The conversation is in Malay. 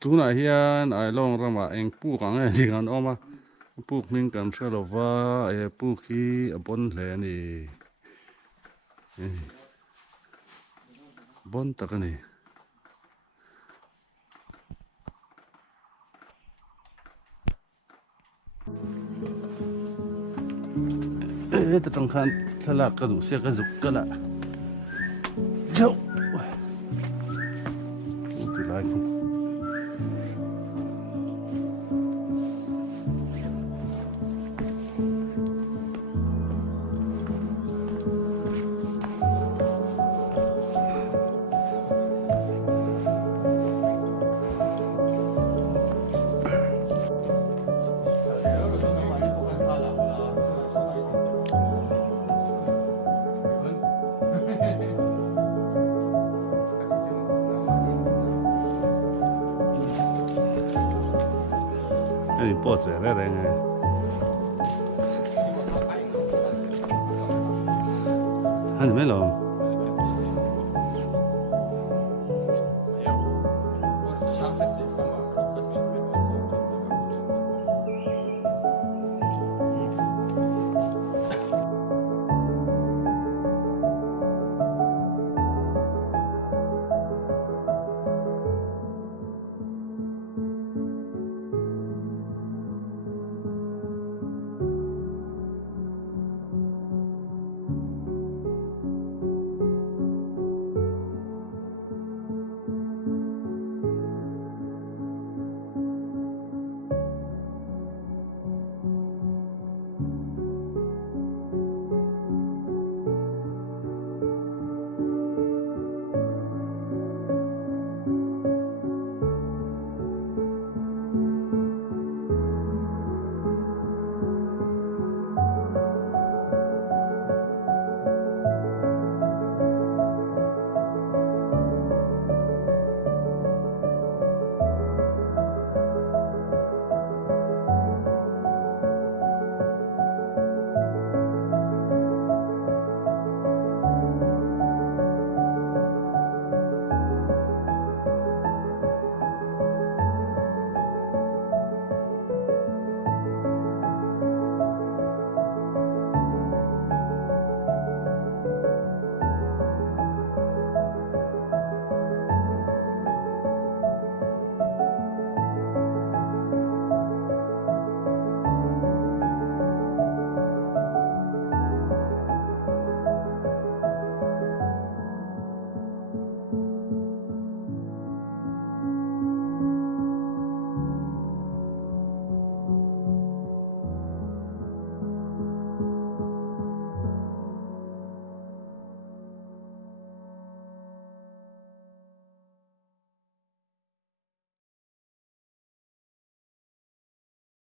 tu na hian ai long rama eng pu kang e ding an oma pu ming kan threlova e pu khi a bon hle ni bon takani ta tang khan thalak ka du se ka zuk kana jo ti lai ko cái bỏ sữa ra đây này anh mấy lòng